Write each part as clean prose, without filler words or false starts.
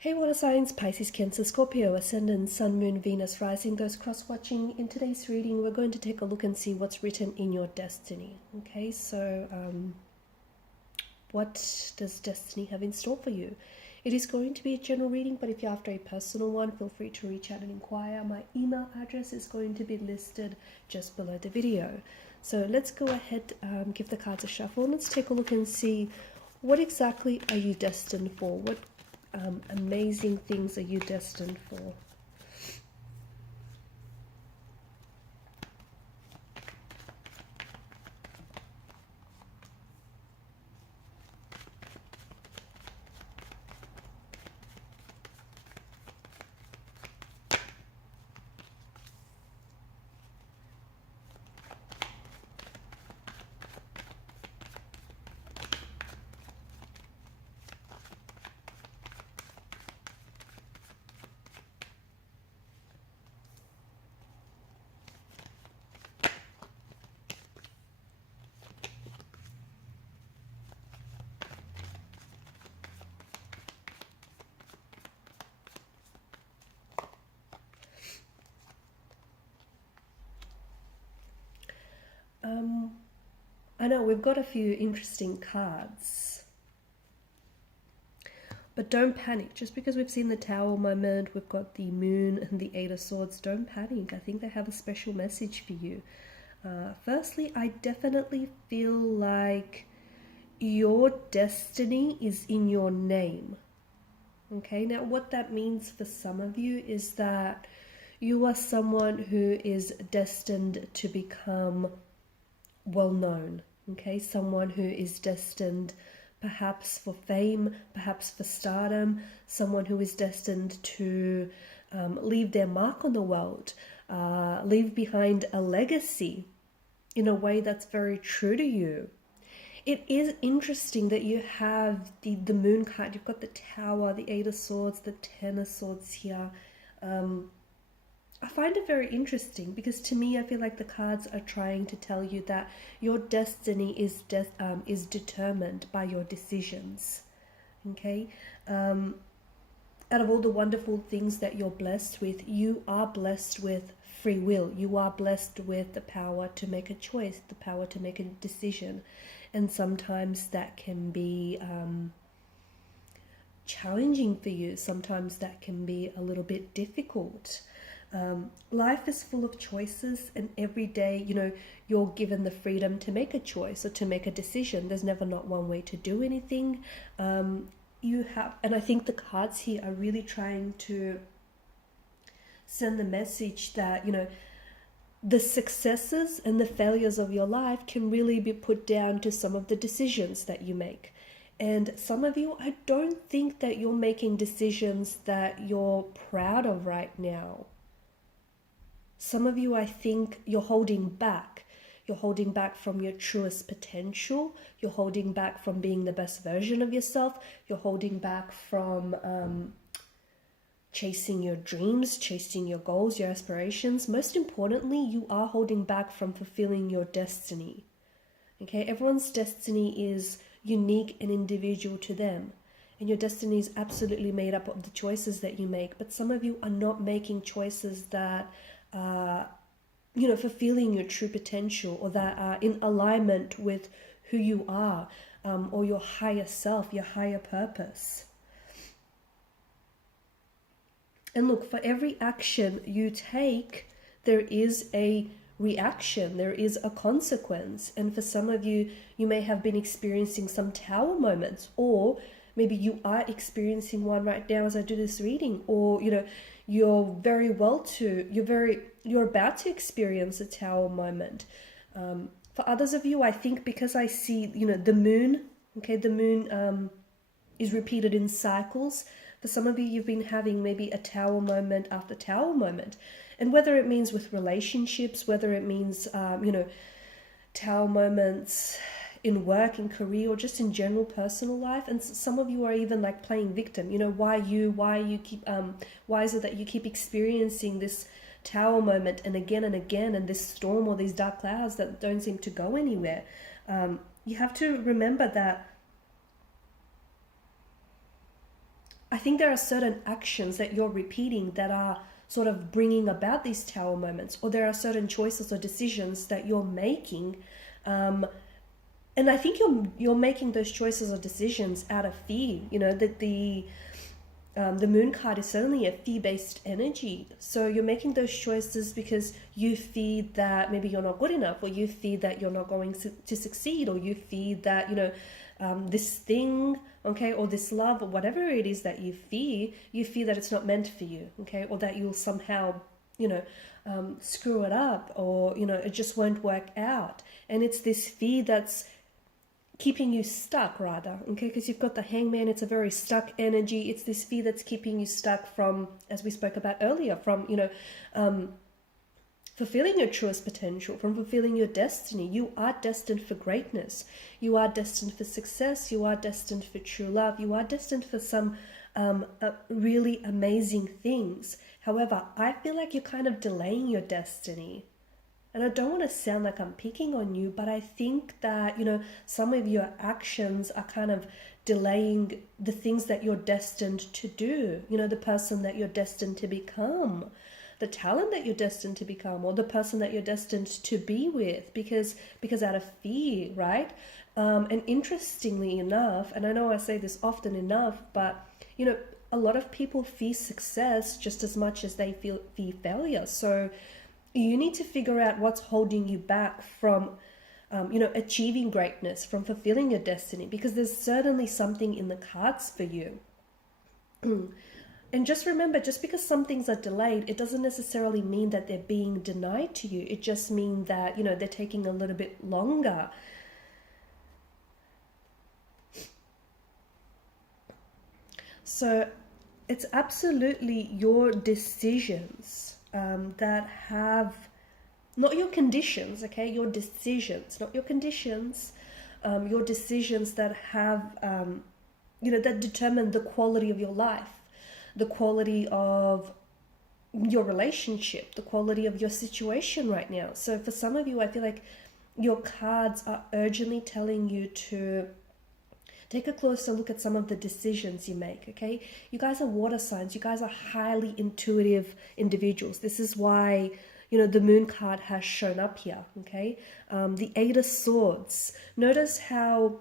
Hey water signs, Pisces, Cancer, Scorpio, Ascendant, Sun, Moon, Venus, Rising, those cross-watching. In today's reading, we're going to take a look and see what's written in your destiny. Okay, so what does destiny have in store for you? It is going to be a general reading, but if you're after a personal one, feel free to reach out and inquire. My email address is going to be listed just below the video. So let's go ahead, give the cards a shuffle, and let's take a look and see what exactly are you destined for? What amazing things are you destined for? I know we've got a few interesting cards, but don't panic. Just because we've seen the Tower moment, we've got the Moon and the Eight of Swords, don't panic. I think they have a special message for you. Firstly, I definitely feel like your destiny is in your name. Okay, now what that means for some of you is that you are someone who is destined to become well known. Okay, someone who is destined perhaps for fame, perhaps for stardom, someone who is destined to leave their mark on the world, leave behind a legacy in a way that's very true to you. It is interesting that you have the Moon card, you've got the Tower, the Eight of Swords, the Ten of Swords here. I find it very interesting because to me I feel like the cards are trying to tell you that your destiny is determined by your decisions. Okay, out of all the wonderful things that you're blessed with, you are blessed with free will. You are blessed with the power to make a choice, the power to make a decision, and sometimes that can be challenging for you. Sometimes that can be a little bit difficult. Life is full of choices, and every day, you're given the freedom to make a choice or to make a decision. There's never not one way to do anything. You have, and I think the cards here are really trying to send the message that, the successes and the failures of your life can really be put down to some of the decisions that you make. And some of you, I don't think that you're making decisions that you're proud of right now. Some of you, I think you're holding back. You're holding back from your truest potential. You're holding back from being the best version of yourself. You're holding back from chasing your dreams, chasing your goals, your aspirations. Most importantly, you are holding back from fulfilling your destiny. Okay, everyone's destiny is unique and individual to them. And your destiny is absolutely made up of the choices that you make. But some of you are not making choices that fulfilling your true potential, or that are in alignment with who you are, or your higher self, your higher purpose. And look, for every action you take, there is a reaction, there is a consequence. And for some of you, you may have been experiencing some Tower moments, or maybe you are experiencing one right now as I do this reading, or you're about to experience a Tower moment. For others of you, I think because I see the Moon, okay, the Moon is repeated in cycles. For some of you, you've been having maybe a Tower moment after Tower moment. And whether it means with relationships, whether it means Tower moments in work, in career, or just in general personal life. And some of you are even like playing victim. Why is it that you keep experiencing this Tower moment and again, and this storm or these dark clouds that don't seem to go anywhere? You have to remember that I think there are certain actions that you're repeating that are sort of bringing about these tower moments, or there are certain choices or decisions that you're making, and I think you're making those choices or decisions out of fear. You know that the moon card is certainly a fear-based energy. So you're making those choices because you fear that maybe you're not good enough, or you fear that you're not going to succeed, or you fear that, this thing, okay, or this love, or whatever it is that you fear that it's not meant for you, okay, or that you'll somehow, screw it up, or, it just won't work out. And it's this fear that's keeping you stuck, rather, okay, because you've got the hangman. It's a very stuck energy. It's this fear that's keeping you stuck from, as we spoke about earlier, from fulfilling your truest potential, from fulfilling your destiny. You are destined for greatness. You are destined for success. You are destined for true love. You are destined for some really amazing things. However, I feel like you're kind of delaying your destiny. And I don't want to sound like I'm picking on you, but I think that, some of your actions are kind of delaying the things that you're destined to do, the person that you're destined to become, the talent that you're destined to become, or the person that you're destined to be with, because out of fear, right? And interestingly enough, and I know I say this often enough, but, a lot of people fear success just as much as they fear failure. So you need to figure out what's holding you back from, achieving greatness, from fulfilling your destiny, because there's certainly something in the cards for you. And just remember, just because some things are delayed, it doesn't necessarily mean that they're being denied to you. It just means that, they're taking a little bit longer. So it's absolutely your decisions that have, not your conditions, okay, your decisions, not your conditions, your decisions that have, that determine the quality of your life, the quality of your relationship, the quality of your situation right now. So for some of you, I feel like your cards are urgently telling you to take a closer look at some of the decisions you make, okay? You guys are water signs. You guys are highly intuitive individuals. This is why, the moon card has shown up here, okay? The Eight of Swords. Notice how,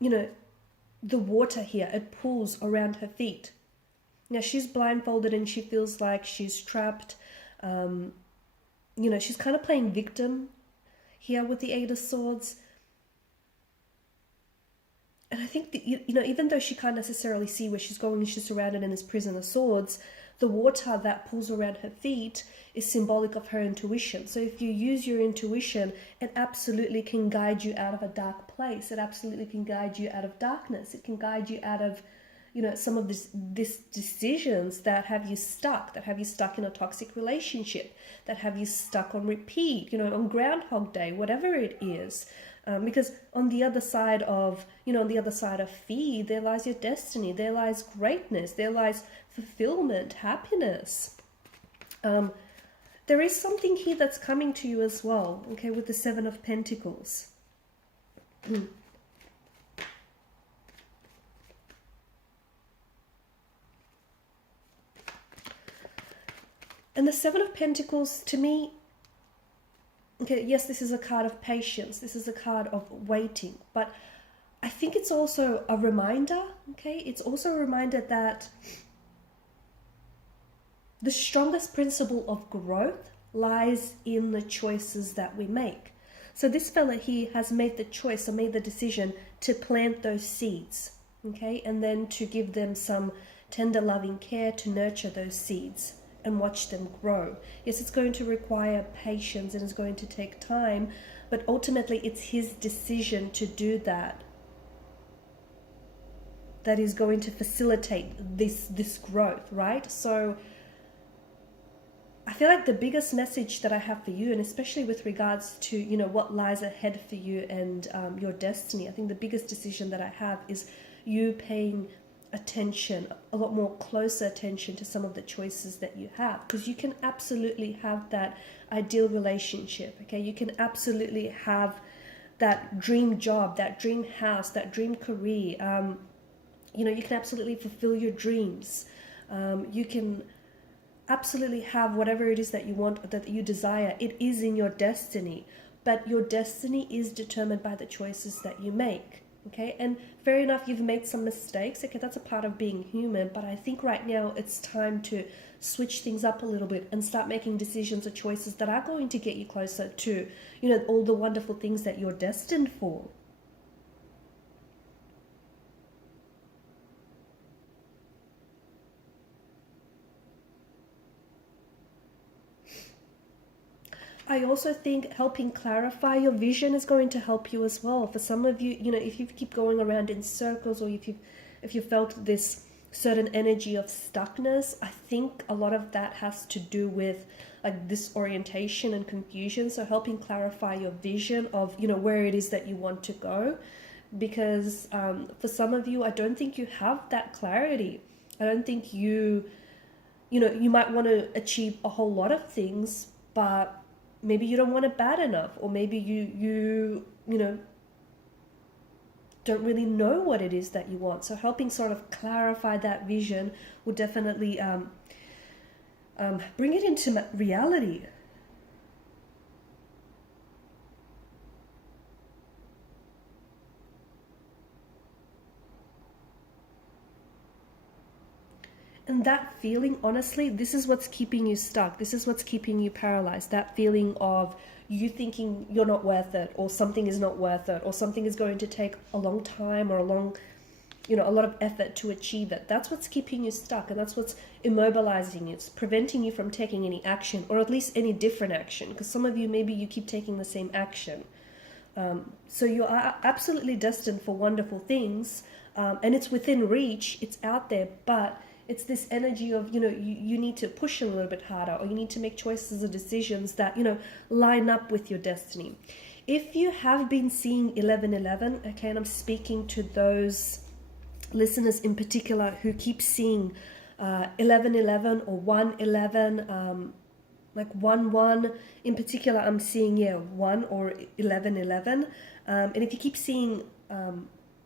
the water here, it pulls around her feet. Now, she's blindfolded and she feels like she's trapped. She's kind of playing victim here with the Eight of Swords. And I think that, even though she can't necessarily see where she's going, she's surrounded in this prison of swords, the water that pulls around her feet is symbolic of her intuition. So if you use your intuition, it absolutely can guide you out of a dark place. It absolutely can guide you out of darkness. It can guide you out of, some of these decisions that have you stuck in a toxic relationship, that have you stuck on repeat, on Groundhog Day, whatever it is. Because on the other side of, fear, there lies your destiny, there lies greatness, there lies fulfillment, happiness. There is something here that's coming to you as well, okay, with the Seven of Pentacles. And the Seven of Pentacles, to me, okay, yes, this is a card of patience. This is a card of waiting. But I think it's also a reminder, okay? It's also a reminder that the strongest principle of growth lies in the choices that we make. So this fella here has made the choice or made the decision to plant those seeds, okay? And then to give them some tender, loving care to nurture those seeds and watch them grow. Yes, it's going to require patience and it's going to take time, but ultimately it's his decision to do that that is going to facilitate this growth, right? So I feel like the biggest message that I have for you, and especially with regards to, what lies ahead for you and your destiny, I think the biggest decision that I have is you paying attention, a lot more closer attention to some of the choices that you have, because you can absolutely have that ideal relationship, okay? You can absolutely have that dream job, that dream house, that dream career, You know, you can absolutely fulfill your dreams. You can absolutely have whatever it is that you want, that you desire. It is in your destiny, but your destiny is determined by the choices that you make. Okay, and fair enough, you've made some mistakes. Okay, that's a part of being human, but I think right now it's time to switch things up a little bit and start making decisions or choices that are going to get you closer to, you know, all the wonderful things that you're destined for. I also think helping clarify your vision is going to help you as well. For some of you, you know, if you keep going around in circles, or if you felt this certain energy of stuckness, I think a lot of that has to do with like disorientation and confusion. So helping clarify your vision of, you know, where it is that you want to go. Because for some of you, I don't think you have that clarity. I don't think you know, you might want to achieve a whole lot of things, but maybe you don't want it bad enough, or maybe you know, don't really know what it is that you want. So helping sort of clarify that vision will definitely bring it into reality. And that feeling, honestly, this is what's keeping you stuck. This is what's keeping you paralyzed. That feeling of you thinking you're not worth it, or something is not worth it, or something is going to take a long time, or a long, you know, a lot of effort to achieve it. That's what's keeping you stuck, and that's what's immobilizing you. It's preventing you from taking any action, or at least any different action. Because some of you, maybe you keep taking the same action. So you are absolutely destined for wonderful things, and it's within reach. It's out there, but it's this energy of, you know, you need to push a little bit harder, or you need to make choices or decisions that, you know, line up with your destiny. If you have been seeing 1111, okay, and I'm speaking to those listeners in particular who keep seeing 1111 or 111, like 1-1 in particular, I'm seeing 1 or 11-11, and if you keep seeing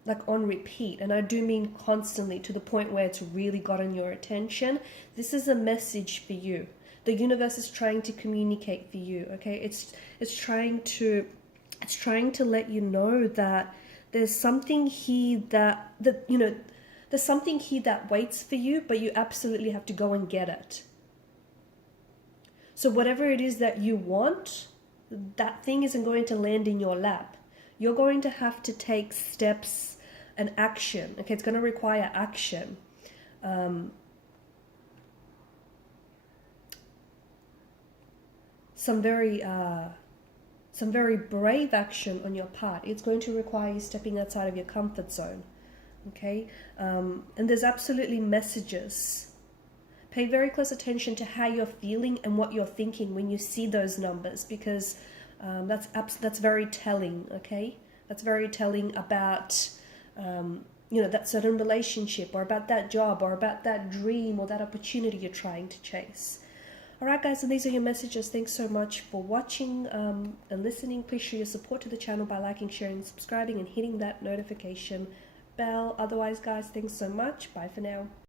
like on repeat, and I do mean constantly, to the point where it's really gotten your attention, this is a message for you. The universe is trying to communicate for you. Okay, it's trying to let you know that there's something here that you know, there's something here that waits for you, but you absolutely have to go and get it. So whatever it is that you want, that thing isn't going to land in your lap. You're going to have to take steps and action. Okay, it's going to require action. Some very brave action on your part. It's going to require you stepping outside of your comfort zone. Okay, and there's absolutely messages. Pay very close attention to how you're feeling and what you're thinking when you see those numbers, because that's very telling. Okay, that's very telling about you know, that certain relationship, or about that job, or about that dream, or that opportunity you're trying to chase. All right, guys, and these are your messages. Thanks so much for watching and listening. Please show your support to the channel by liking, sharing, subscribing, and hitting that notification bell. Otherwise, guys, thanks so much. Bye for now.